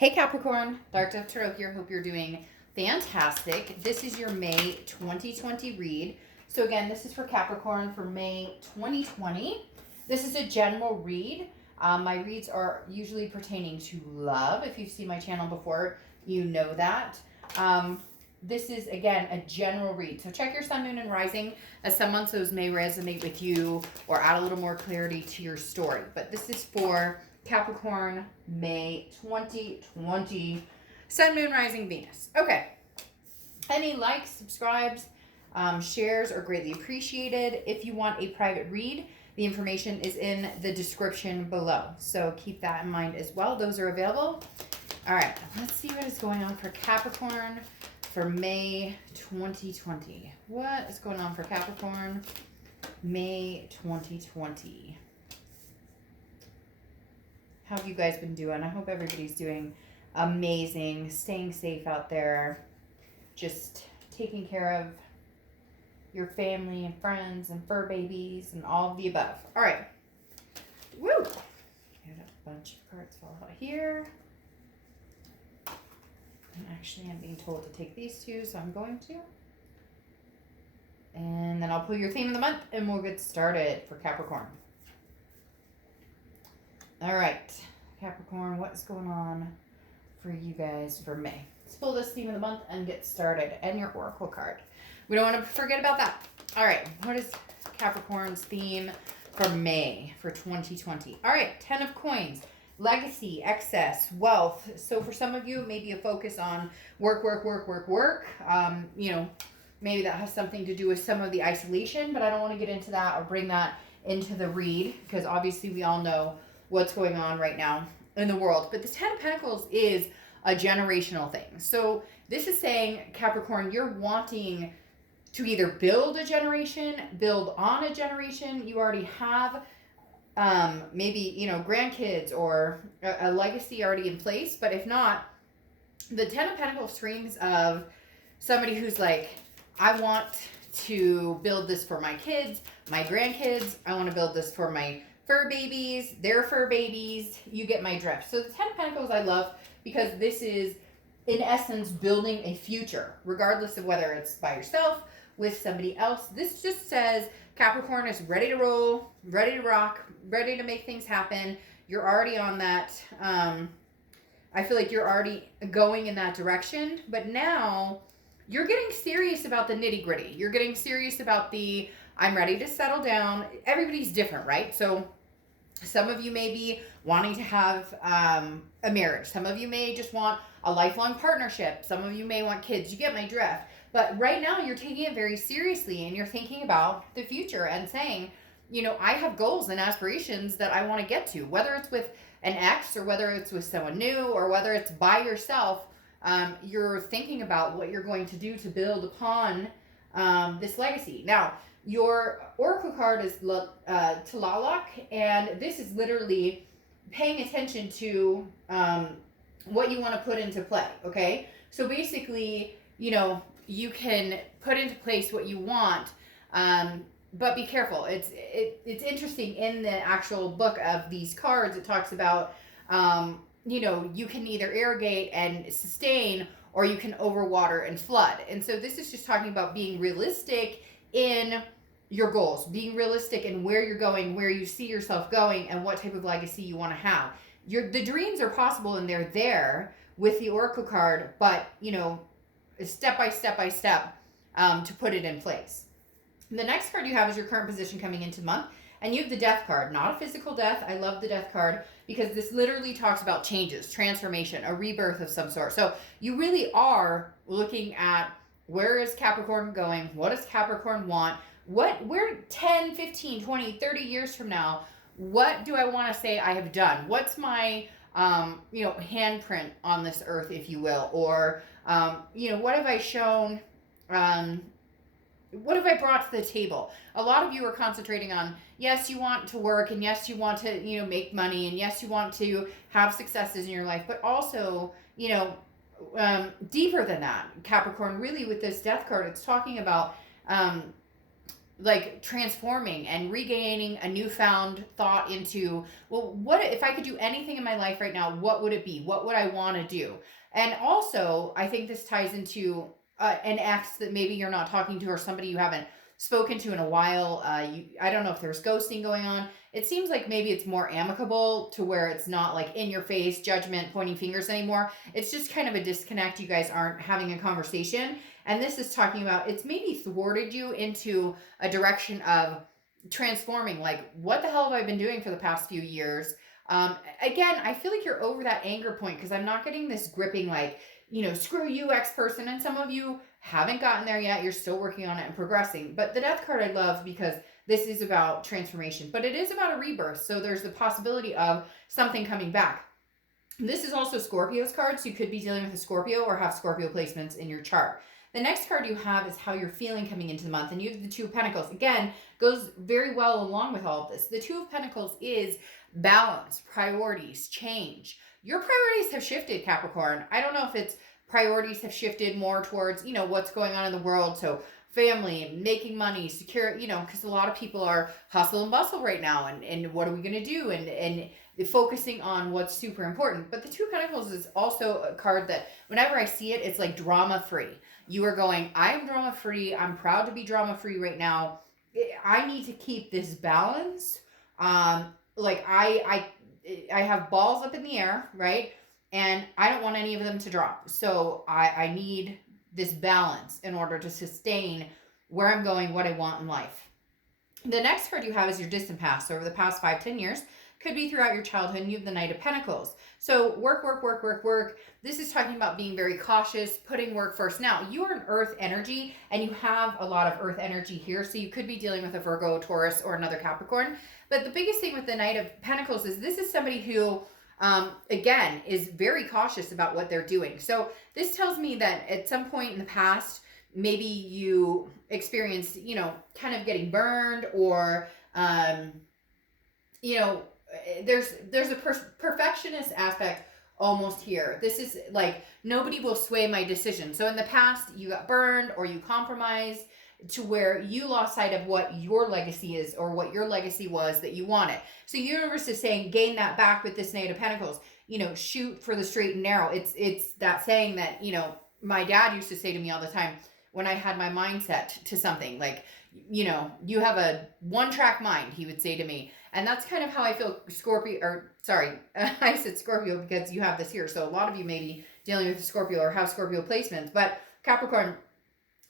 Hey Capricorn, Dark Dove Tarot here. Hope you're doing fantastic. This is your May 2020 read. So again, this is for Capricorn for May 2020. This is a general read. My reads are usually pertaining to love. If you've seen my channel before, you know that. This is, again, a general read. So check your sun, moon, and rising, as some months those may resonate with you or add a little more clarity to your story. But this is for Capricorn, May 2020, sun, moon, rising, Venus. Okay. Any likes, subscribes, shares are greatly appreciated. If you want a private read, the information is in the description below. So keep that in mind as well. Those are available. All right. Let's see what is going on for Capricorn for May 2020. What is going on for Capricorn, May 2020? How have you guys been doing? I hope everybody's doing amazing, staying safe out there, just taking care of your family and friends and fur babies and all of the above. All right. Woo! Got a bunch of cards fall out here. And actually, I'm being told to take these two, so I'm going to. And then I'll pull your theme of the month, and we'll get started for Capricorn. All right, Capricorn, what's going on for you guys for May? Let's pull this theme of the month and get started, and your oracle card. We don't want to forget about that. All right, what is Capricorn's theme for May for 2020? All right, 10 of coins, legacy, excess, wealth. So for some of you, maybe a focus on work. You know, maybe that has something to do with some of the isolation, but I don't want to get into that or bring that into the read, because obviously we all know what's going on right now in the world. But the 10 of Pentacles is a generational thing. So this is saying, Capricorn, you're wanting to either build a generation, build on a generation. You already have maybe, you know, grandkids or a legacy already in place. But if not, the 10 of Pentacles screams of somebody who's like, I want to build this for my kids, my grandkids. I want to build this for my fur babies, their fur babies. You get my drift. So the 10 of Pentacles I love because this is, in essence, building a future, regardless of whether it's by yourself, with somebody else. This just says Capricorn is ready to roll, ready to rock, ready to make things happen. You're already on that. I feel like you're already going in that direction, but now you're getting serious about the nitty gritty. You're getting serious about the, I'm ready to settle down. Everybody's different, right? So some of you may be wanting to have a marriage. Some of you may just want a lifelong partnership. Some of you may want kids. You get my drift. But right now you're taking it very seriously and you're thinking about the future and saying, you know, I have goals and aspirations that I want to get to, whether it's with an ex or whether it's with someone new or whether it's by yourself. You're thinking about what you're going to do to build upon this legacy. Now, your oracle card is Tlaloc, and this is literally paying attention to what you want to put into play, okay? So basically, you know, you can put into place what you want, but be careful. It's interesting in the actual book of these cards, it talks about, you know, you can either irrigate and sustain, or you can overwater and flood. And so this is just talking about being realistic in your goals, being realistic in where you're going, where you see yourself going, and what type of legacy you want to have. The dreams are possible and they're there with the oracle card, but, you know, step by step to put it in place. The next card you have is your current position coming into the month, and you have the death card, not a physical death. I love the death card because this literally talks about changes, transformation, a rebirth of some sort. So you really are looking at, where is Capricorn going? What does Capricorn want? Where 10, 15, 20, 30 years from now, what do I want to say I have done? What's my, you know, handprint on this earth, if you will? Or, you know, what have I shown? What have I brought to the table? A lot of you are concentrating on, yes, you want to work, and yes, you want to, you know, make money, and yes, you want to have successes in your life, but also, you know, deeper than that, Capricorn, really with this death card, it's talking about, like transforming and regaining a newfound thought into, well, what if I could do anything in my life right now? What would it be? What would I want to do? And also, I think this ties into an ex that maybe you're not talking to, or somebody you haven't spoken to in a while. I don't know if there's ghosting going on. It seems like maybe it's more amicable to where it's not like in your face, judgment, pointing fingers anymore. It's just kind of a disconnect. You guys aren't having a conversation. And this is talking about, it's maybe thwarted you into a direction of transforming. Like, what the hell have I been doing for the past few years? Again, I feel like you're over that anger point, because I'm not getting this gripping, like, screw you, ex person. And some of you haven't gotten there yet. You're still working on it and progressing. But the death card I love, because this is about transformation, but it is about a rebirth. So there's the possibility of something coming back. This is also Scorpio's card, so you could be dealing with a Scorpio or have Scorpio placements in your chart. The next card you have is how you're feeling coming into the month, and you have the Two of Pentacles. Again, goes very well along with all of this. The Two of Pentacles is balance, priorities, change. Your priorities have shifted, Capricorn. I don't know if it's priorities have shifted more towards, what's going on in the world. So family, making money, secure, because a lot of people are hustle and bustle right now. And what are we going to do? And focusing on what's super important. But the Two of Pentacles is also a card that whenever I see it, it's like drama free. You are going, I'm drama free. I'm proud to be drama free right now. I need to keep this balance. Like I have balls up in the air, right? And I don't want any of them to drop. So I need this balance in order to sustain where I'm going, what I want in life. The next card you have is your distant past. So over the past 5-10 years, could be throughout your childhood, and you have the Knight of Pentacles. So work. This is talking about being very cautious, putting work first. Now, you are an earth energy, and you have a lot of earth energy here. So you could be dealing with a Virgo, Taurus, or another Capricorn. But the biggest thing with the Knight of Pentacles is this is somebody who, again, is very cautious about what they're doing. So this tells me that at some point in the past, maybe you experienced, kind of getting burned, or, there's a perfectionist aspect almost here. This is like, nobody will sway my decision. So in the past, you got burned or you compromised to where you lost sight of what your legacy is, or what your legacy was that you wanted. So the universe is saying, gain that back with this Knight of Pentacles. Shoot for the straight and narrow. It's that saying that, my dad used to say to me all the time when I had my mindset to something, like, you have a one-track mind, he would say to me. And that's kind of how I feel I said Scorpio because you have this here. So a lot of you may be dealing with Scorpio or have Scorpio placements. But Capricorn,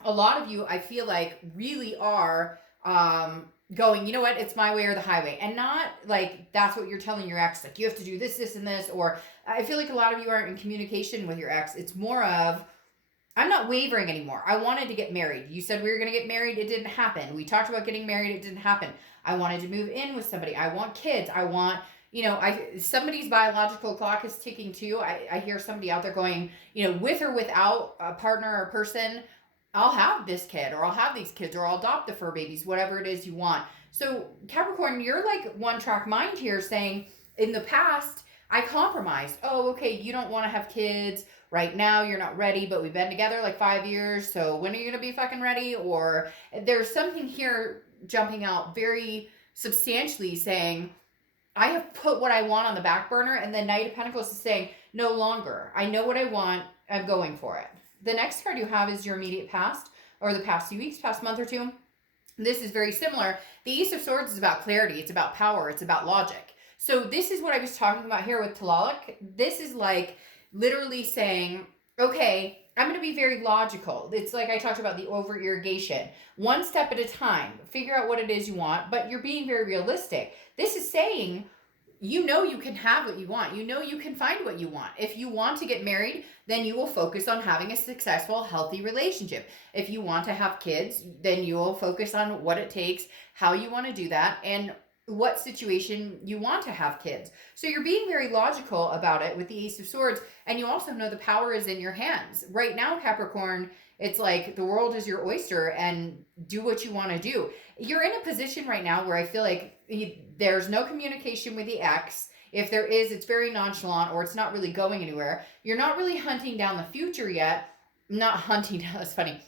a lot of you, I feel like, really are going, you know what, it's my way or the highway. And not like that's what you're telling your ex, like you have to do this, this, and this. Or I feel like a lot of you aren't in communication with your ex. It's more of, I'm not wavering anymore. I wanted to get married. You said we were going to get married. It didn't happen. We talked about getting married. It didn't happen. I wanted to move in with somebody. I want kids. I want, somebody's biological clock is ticking too. I hear somebody out there going, with or without a partner or person, I'll have this kid, or I'll have these kids, or I'll adopt the fur babies, whatever it is you want. So Capricorn, you're like one track mind here, saying in the past, I compromised. Oh, okay. You don't want to have kids right now. You're not ready, but we've been together like 5 years. So when are you going to be fucking ready? Or there's something here jumping out very substantially saying, I have put what I want on the back burner. And the Knight of Pentacles is saying, no longer. I know what I want. I'm going for it. The next card you have is your immediate past, or the past few weeks, past month or two. This is very similar. The Ace of Swords is about clarity. It's about power. It's about logic. So this is what I was talking about here with Tlaloc. This is like literally saying, okay, I'm going to be very logical. It's like I talked about the over irrigation. One step at a time. Figure out what it is you want, but you're being very realistic. This is saying, you can have what you want. You can find what you want. If you want to get married, then you will focus on having a successful, healthy relationship. If you want to have kids, then you will focus on what it takes, how you want to do that, and what situation you want to have kids. So you're being very logical about it with the Ace of Swords, and you also know the power is in your hands. Right now, Capricorn, it's like the world is your oyster, and do what you want to do. You're in a position right now where I feel like there's no communication with the ex. If there is, it's very nonchalant, or it's not really going anywhere. You're not really hunting down the future yet. Not hunting down, that's funny.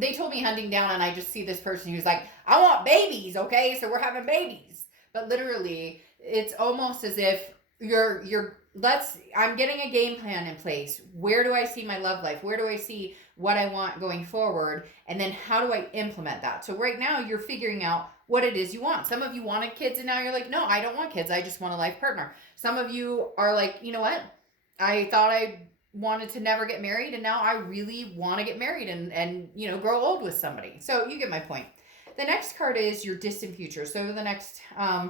they told me hunting down, and I just see this person who's like, I want babies, okay? So we're having babies. But literally, it's almost as if I'm getting a game plan in place. Where do I see my love life? Where do I see what I want going forward? And then how do I implement that? So right now, you're figuring out what it is you want. Some of you wanted kids, and now you're like, no, I don't want kids. I just want a life partner. Some of you are like, you know what? I thought I wanted to never get married, and now I really want to get married and grow old with somebody. So you get my point. The next card is your distant future. So the next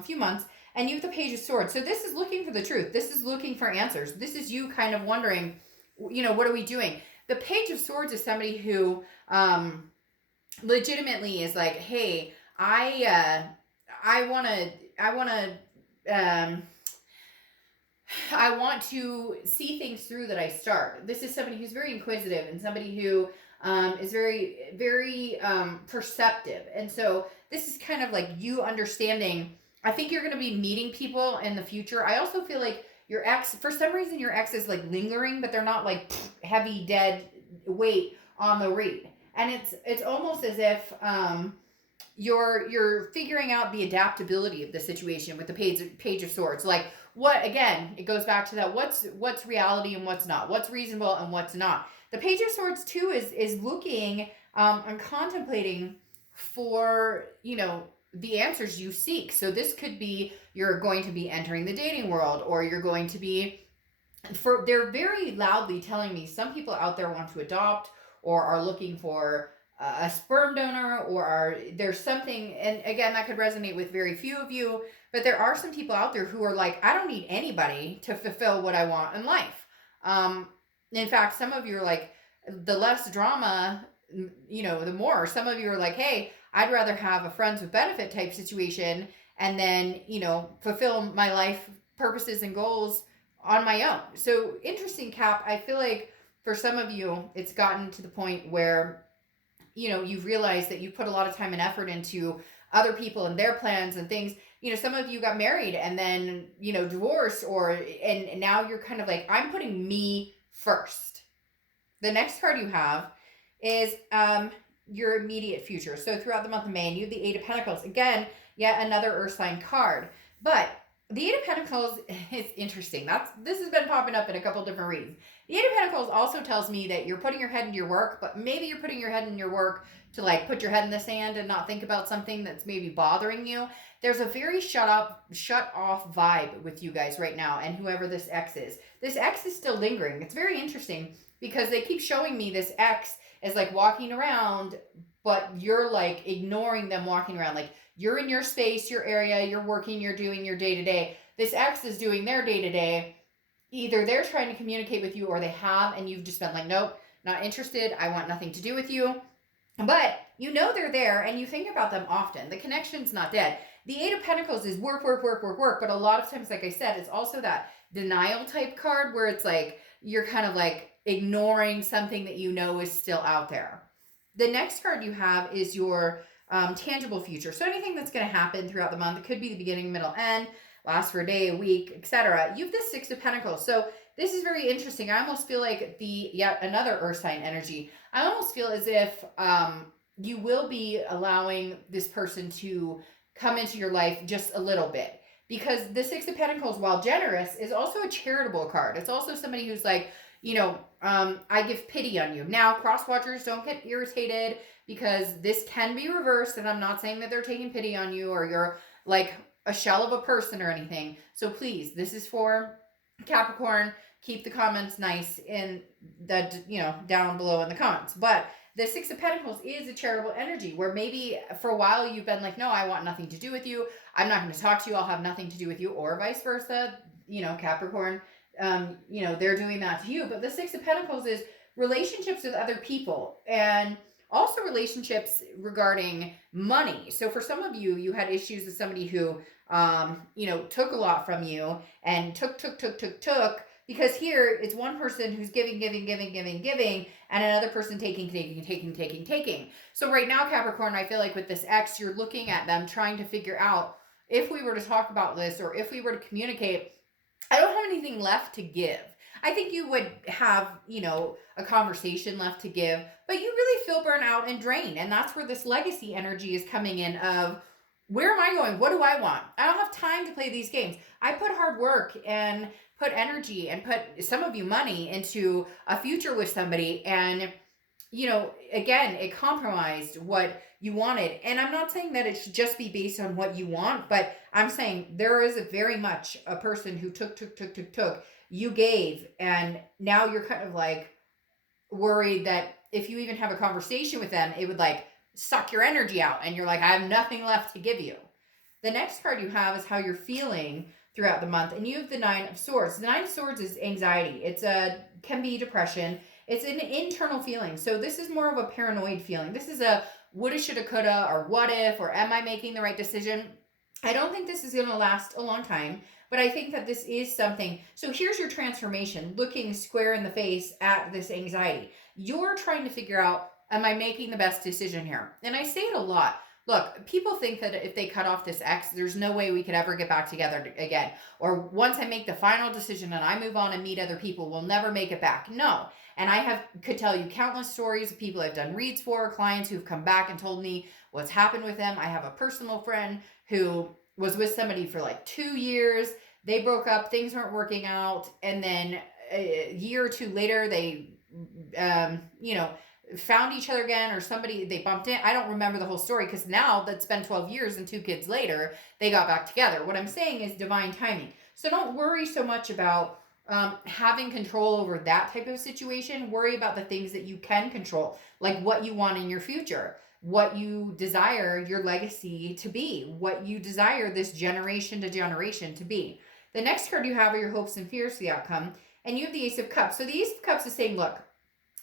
few months, and you have the Page of Swords. So this is looking for the truth. This is looking for answers. This is you kind of wondering, what are we doing? The Page of Swords is somebody who legitimately is like, hey, I want to see things through that I start. This is somebody who's very inquisitive and somebody who is very, very perceptive. And so this is kind of like you understanding. I think you're going to be meeting people in the future. I also feel like your ex, for some reason, your ex is like lingering, but they're not like heavy, dead weight on the reed. And it's almost as if you're figuring out the adaptability of the situation with the Page of Swords. Like, what, again, it goes back to that, what's reality and what's not, what's reasonable and what's not. The Page of Swords too is looking and contemplating for the answers you seek. So this could be you're going to be entering the dating world, or you're going to be they're very loudly telling me some people out there want to adopt or are looking for a sperm donor, or there's something, and again, that could resonate with very few of you, but there are some people out there who are like, I don't need anybody to fulfill what I want in life. In fact, some of you are like, the less drama, the more. Some of you are like, hey, I'd rather have a friends with benefit type situation and then, fulfill my life purposes and goals on my own. So interesting, Cap. I feel like for some of you, it's gotten to the point where you've realized that you put a lot of time and effort into other people and their plans and things. Some of you got married and then, divorced, and now you're kind of like, I'm putting me first. The next card you have is your immediate future. So throughout the month of May, and you have the Eight of Pentacles. Again, yet another Earth sign card. But the Eight of Pentacles is interesting. This has been popping up in a couple different reads. The Eight of Pentacles also tells me that you're putting your head into your work, but maybe you're putting your head in your work to like put your head in the sand and not think about something that's maybe bothering you. There's a very shut off vibe with you guys right now, and whoever this ex is. This ex is still lingering. It's very interesting because they keep showing me this ex is like walking around, but you're like ignoring them walking around. Like, you're in your space, your area, you're working, you're doing your day-to-day. This ex is doing their day-to-day. Either they're trying to communicate with you or they have, and you've just been like, nope, not interested. I want nothing to do with you. But they're there and you think about them often. The connection's not dead. The Eight of Pentacles is work. But a lot of times, like I said, it's also that denial type card where it's like, you're kind of like ignoring something that is still out there. The next card you have is your tangible future. So anything that's going to happen throughout the month, it could be the beginning, middle, end, last for a day, a week, etc. You have the Six of Pentacles. So this is very interesting. I almost feel like yet another Earth sign energy. I almost feel as if you will be allowing this person to come into your life just a little bit. Because the Six of Pentacles, while generous, is also a charitable card. It's also somebody who's like, I give pity on you. Now, cross watchers, don't get irritated because this can be reversed, and I'm not saying that they're taking pity on you or you're like a shell of a person or anything. So please, this is for Capricorn. Keep the comments nice in the, down below in the comments. But the Six of Pentacles is a charitable energy where maybe for a while you've been like, no, I want nothing to do with you. I'm not going to talk to you. I'll have nothing to do with you, or vice versa. Capricorn, they're doing that to you. But the Six of Pentacles is relationships with other people, and also relationships regarding money. So for some of you, you had issues with somebody who, took a lot from you and took, because here it's one person who's giving, and another person taking. So right now, Capricorn, I feel like with this ex, you're looking at them trying to figure out, if we were to talk about this or if we were to communicate, I don't have anything left to give. I think you would have, a conversation left to give, but you really feel burnt out and drained. And that's where this legacy energy is coming in of, where am I going? What do I want? I don't have time to play these games. I put hard work and put energy and put, some of you, money into a future with somebody. And, again, it compromised what you wanted. And I'm not saying that it should just be based on what you want, but I'm saying there is very much a person who took. You gave, and now you're kind of like worried that if you even have a conversation with them, it would like suck your energy out. And you're like, I have nothing left to give you. The next card you have is how you're feeling throughout the month. And you have the Nine of Swords. The Nine of Swords is anxiety. Can be depression. It's an internal feeling. So this is more of a paranoid feeling. This is a woulda, shoulda, coulda, or what if, or am I making the right decision? I don't think this is going to last a long time, but I think that this is something. So here's your transformation, looking square in the face at this anxiety. You're trying to figure out, am I making the best decision here? And I say it a lot. Look, people think that if they cut off this ex, there's no way we could ever get back together again. Or once I make the final decision and I move on and meet other people, we'll never make it back. No. And I could tell you countless stories of people I've done reads for, clients who've come back and told me what's happened with them. I have a personal friend who was with somebody for like 2 years. They broke up, things weren't working out. And then a year or two later, they, found each other again, or somebody, they bumped in. I don't remember the whole story, because now that's been 12 years and 2 kids later, they got back together. What I'm saying is divine timing. So don't worry so much about having control over that type of situation. Worry about the things that you can control, like what you want in your future, what you desire your legacy to be, what you desire this generation to generation to be. The next card you have are your hopes and fears for the outcome. And you have the Ace of Cups. So the Ace of Cups is saying, look,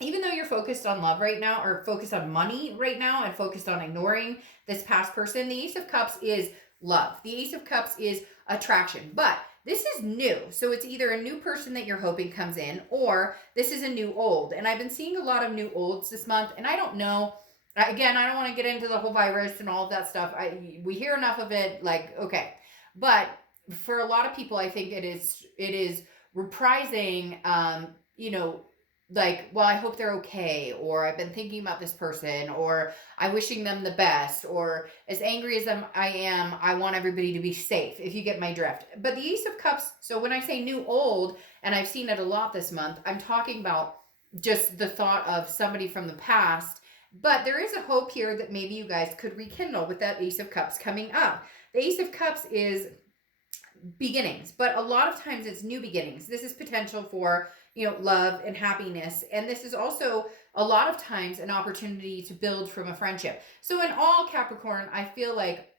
even though you're focused on love right now, or focused on money right now, and focused on ignoring this past person, the Ace of Cups is love. The Ace of Cups is attraction. But this is new. So it's either a new person that you're hoping comes in, or this is a new old. And I've been seeing a lot of new olds this month. And I don't know. Again, I don't want to get into the whole virus and all of that stuff. We hear enough of it, like, okay. But for a lot of people, I think it is reprising, like, well, I hope they're okay, or I've been thinking about this person, or I'm wishing them the best, or as angry as I am, I want everybody to be safe, if you get my drift. But the Ace of Cups, so when I say new old, and I've seen it a lot this month, I'm talking about just the thought of somebody from the past. But there is a hope here that maybe you guys could rekindle with that Ace of Cups coming up. The Ace of Cups is beginnings, but a lot of times it's new beginnings. This is potential for, love and happiness. And this is also a lot of times an opportunity to build from a friendship. So in all, Capricorn, I feel like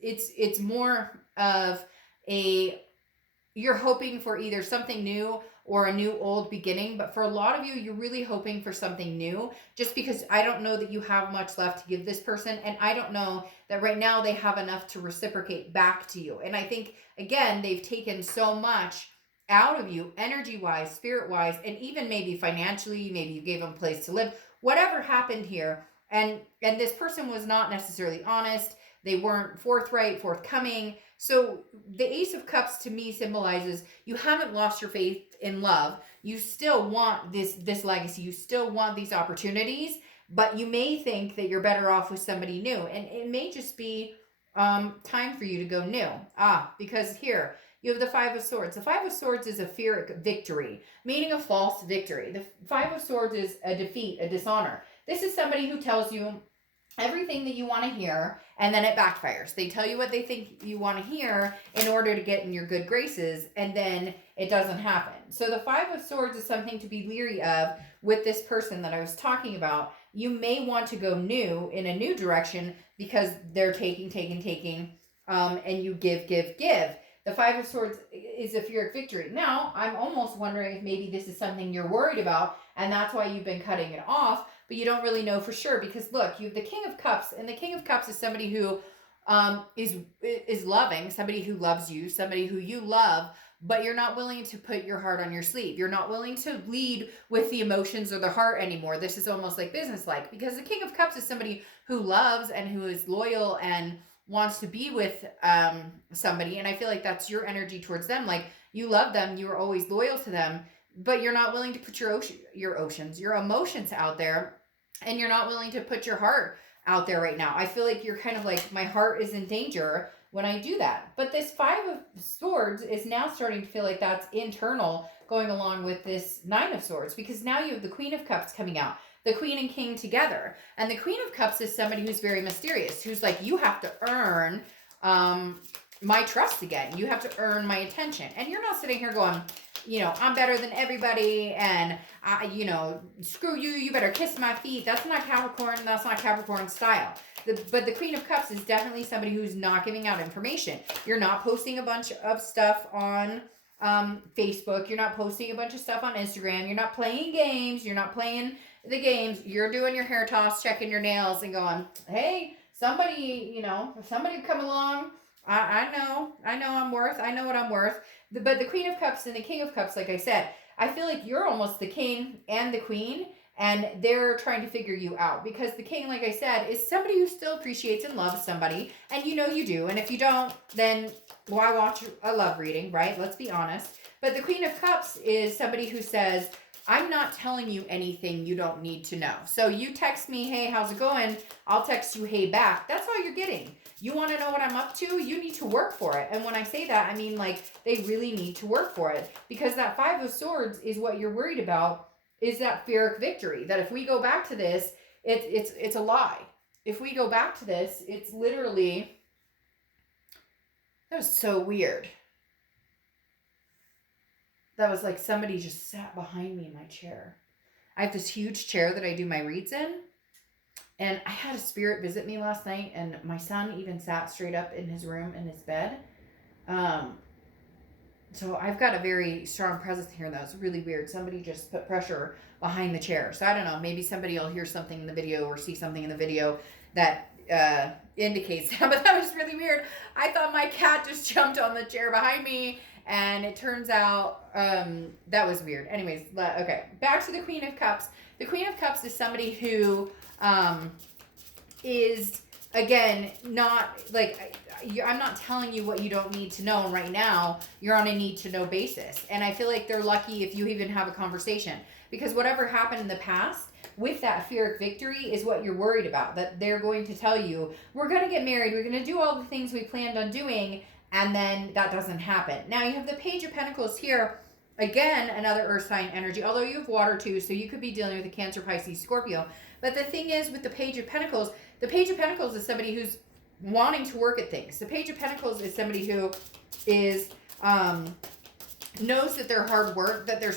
it's more of you're hoping for either something new or a new old beginning. But for a lot of you, you're really hoping for something new, just because I don't know that you have much left to give this person. And I don't know that right now they have enough to reciprocate back to you. And I think, again, they've taken so much out of you, energy-wise, spirit-wise, and even maybe financially. Maybe you gave them a place to live. Whatever happened here, and this person was not necessarily honest. They weren't forthcoming. So the Ace of Cups to me symbolizes you haven't lost your faith in love. You still want this legacy. You still want these opportunities, but you may think that you're better off with somebody new. And it may just be time for you to go new. Because here, you have the Five of Swords. The Five of Swords is a Pyrrhic victory, meaning a false victory. The Five of Swords is a defeat, a dishonor. This is somebody who tells you everything that you want to hear, and then it backfires. They tell you what they think you want to hear in order to get in your good graces, and then it doesn't happen. So the Five of Swords is something to be leery of with this person that I was talking about. You may want to go new in a new direction because they're taking, and you give. The Five of Swords is a Pyrrhic victory. Now, I'm almost wondering if maybe this is something you're worried about, and that's why you've been cutting it off, but you don't really know for sure. Because look, you have the King of Cups, and the King of Cups is somebody who is loving, somebody who loves you, somebody who you love, but you're not willing to put your heart on your sleeve. You're not willing to lead with the emotions or the heart anymore. This is almost like business-like, because the King of Cups is somebody who loves and who is loyal and wants to be with somebody. And I feel like that's your energy towards them. Like, you love them. You are always loyal to them. but you're not willing to put your emotions out there, and you're not willing to put your heart out there right now. I feel like you're kind of like, my heart is in danger when I do that. But this Five of Swords is now starting to feel like that's internal, going along with this Nine of Swords, because now you have the Queen of Cups coming out, the Queen and King together. And the Queen of Cups is somebody who's very mysterious, who's like, you have to earn my trust again. You have to earn my attention. And you're not sitting here going, you know, I'm better than everybody, and you know, screw you, you better kiss my feet. That's not Capricorn. That's not Capricorn style. But the Queen of Cups is definitely somebody who's not giving out information. You're not posting a bunch of stuff on Facebook. You're not posting a bunch of stuff on Instagram. You're not playing games. You're not playing the games. You're doing your hair toss, checking your nails, and going, hey, somebody, you know, somebody come along. I know I know what I'm worth. But the Queen of Cups and the King of Cups, like I said, I feel like you're almost the king and the queen, and they're trying to figure you out, because the king, like I said, is somebody who still appreciates and loves somebody, and you know you do. And if you don't, then why watch a love reading, right? Let's be honest. But the Queen of Cups is somebody who says, I'm not telling you anything you don't need to know. So you text me, hey, how's it going? I'll text you, hey, back. That's all you're getting. You want to know what I'm up to? You need to work for it. And when I say that, I mean, like, they really need to work for it, because that Five of Swords is what you're worried about, is that Pyrrhic victory. That if we go back to this, it's a lie. If we go back to this, it's literally, that was so weird. That was like somebody just sat behind me in my chair. I have this huge chair that I do my reads in. And I had a spirit visit me last night, and my son even sat straight up in his room, in his bed. So I've got a very strong presence here, and that was really weird. Somebody just put pressure behind the chair. So I don't know, maybe somebody will hear something in the video or see something in the video that indicates that, but that was really weird. I thought my cat just jumped on the chair behind me, and it turns out that was weird. Anyways, okay, back to the Queen of Cups. The Queen of Cups is somebody who is, again, not like, I'm not telling you what you don't need to know. And right now, you're on a need to know basis. And I feel like they're lucky if you even have a conversation, because whatever happened in the past with that Pyrrhic victory is what you're worried about. That they're going to tell you, we're going to get married, we're going to do all the things we planned on doing, and then that doesn't happen. Now you have the Page of Pentacles here. Again, another earth sign energy, although you have water too, so you could be dealing with a Cancer, Pisces, Scorpio. But the thing is, with the Page of Pentacles, the Page of Pentacles is somebody who's wanting to work at things. The Page of Pentacles is somebody who is knows that there's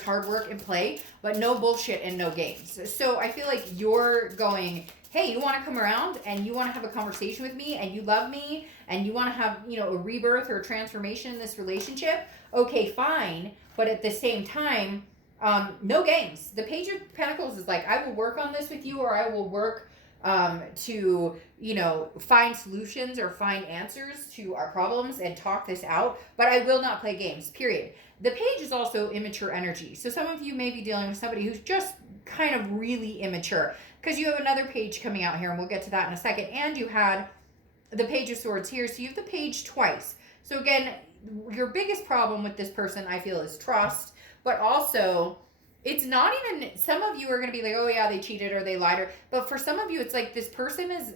hard work in play, but no bullshit and no games. So I feel like you're going, hey, you want to come around and you want to have a conversation with me, and you love me, and you want to have, you know, a rebirth or a transformation in this relationship. Okay, fine. But at the same time, no games. The Page of Pentacles is like, I will work on this with you, or I will work to, you know, find solutions or find answers to our problems and talk this out, but I will not play games, period. The Page is also immature energy. So some of you may be dealing with somebody who's just kind of really immature, because you have another Page coming out here, and we'll get to that in a second. And you had the Page of Swords here, so you have the Page twice. So again, your biggest problem with this person, I feel, is trust, but also it's not even, some of you are going to be like, oh yeah, they cheated or they lied, but for some of you, it's like this person is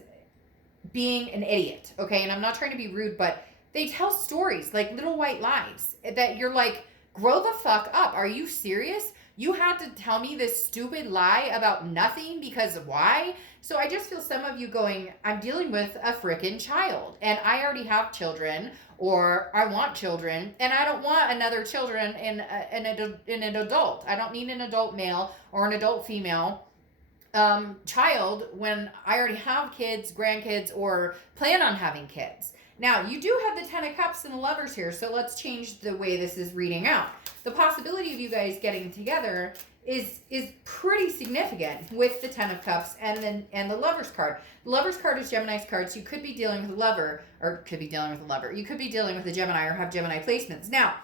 being an idiot, okay? And I'm not trying to be rude, but they tell stories, like little white lies, that you're like, grow the fuck up. Are you serious? You had to tell me this stupid lie about nothing, because why? So I just feel some of you going, I'm dealing with a freaking child, and I already have children, or I want children, and I don't want another children in an adult. I don't need an adult male or an adult female child when I already have kids, grandkids, or plan on having kids. Now, you do have the Ten of Cups and the Lovers here, so let's change the way this is reading out. The possibility of you guys getting together is pretty significant with the Ten of Cups and the Lovers card. The Lovers card is Gemini's card, so you could be dealing with a lover, or could be dealing with a lover. You could be dealing with a Gemini or have Gemini placements. Now,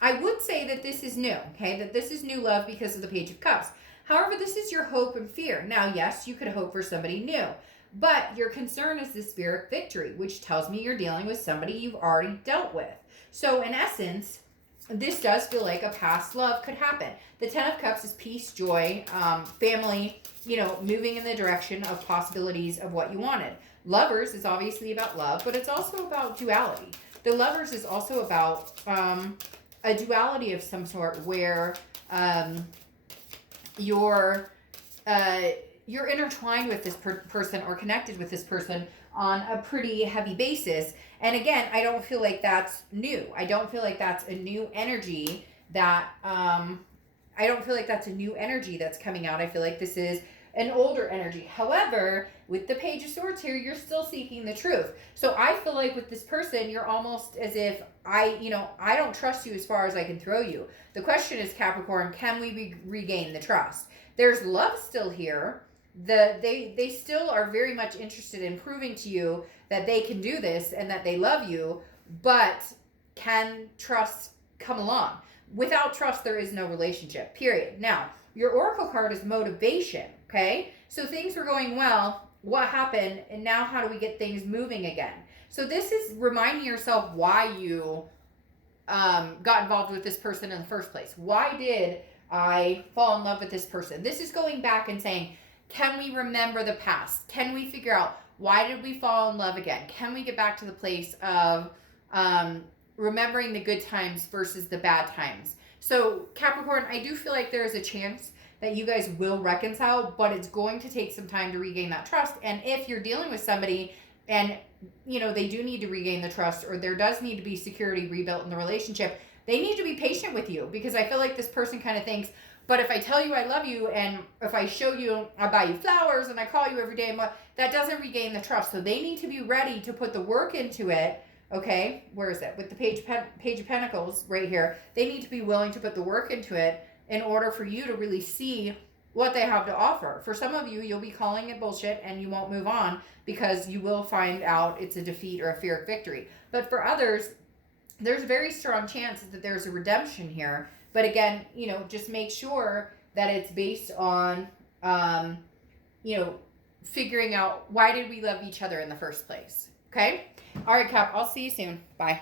I would say that this is new, okay? That this is new love because of the Page of Cups. However, this is your hope and fear. Now, yes, you could hope for somebody new, but your concern is the Spirit victory, which tells me you're dealing with somebody you've already dealt with. So in essence, this does feel like a past love could happen. The 10 of Cups is peace, joy, family, you know, moving in the direction of possibilities of what you wanted. Lovers is obviously about love, but it's also about duality. The Lovers is also about a duality of some sort where you're intertwined with this person or connected with this person on a pretty heavy basis. And again, I don't feel like that's new. I don't feel like that's a new energy that I don't feel like that's a new energy that's coming out. I feel like this is an older energy. However, with the Page of Swords here, you're still seeking the truth. So I feel like with this person, you're almost as if I don't trust you as far as I can throw you. The question is, Capricorn, can we regain the trust? There's love still here. They still are very much interested in proving to you that they can do this and that they love you, but can trust come along? Without trust, there is no relationship, period. Now, your Oracle card is motivation, okay? So things were going well. What happened? And now how do we get things moving again? So this is reminding yourself why you got involved with this person in the first place. Why did I fall in love with this person? This is going back and saying, can we remember the past? Can we figure out why did we fall in love again? Can we get back to the place of remembering the good times versus the bad times? So Capricorn, I do feel like there is a chance that you guys will reconcile, but it's going to take some time to regain that trust. And if you're dealing with somebody and, you know, they do need to regain the trust, or there does need to be security rebuilt in the relationship, they need to be patient with you, because I feel like this person kind of thinks, but if I tell you I love you, and if I show you, I buy you flowers, and I call you every day, and that doesn't regain the trust. So they need to be ready to put the work into it. Okay, where is it? With the Page of Pentacles right here, they need to be willing to put the work into it in order for you to really see what they have to offer. For some of you, you'll be calling it bullshit and you won't move on because you will find out it's a defeat or a fear of victory. But for others, there's a very strong chance that there's a redemption here. But again, you know, just make sure that it's based on, you know, figuring out why did we love each other in the first place. Okay? All right, Cap, I'll see you soon. Bye.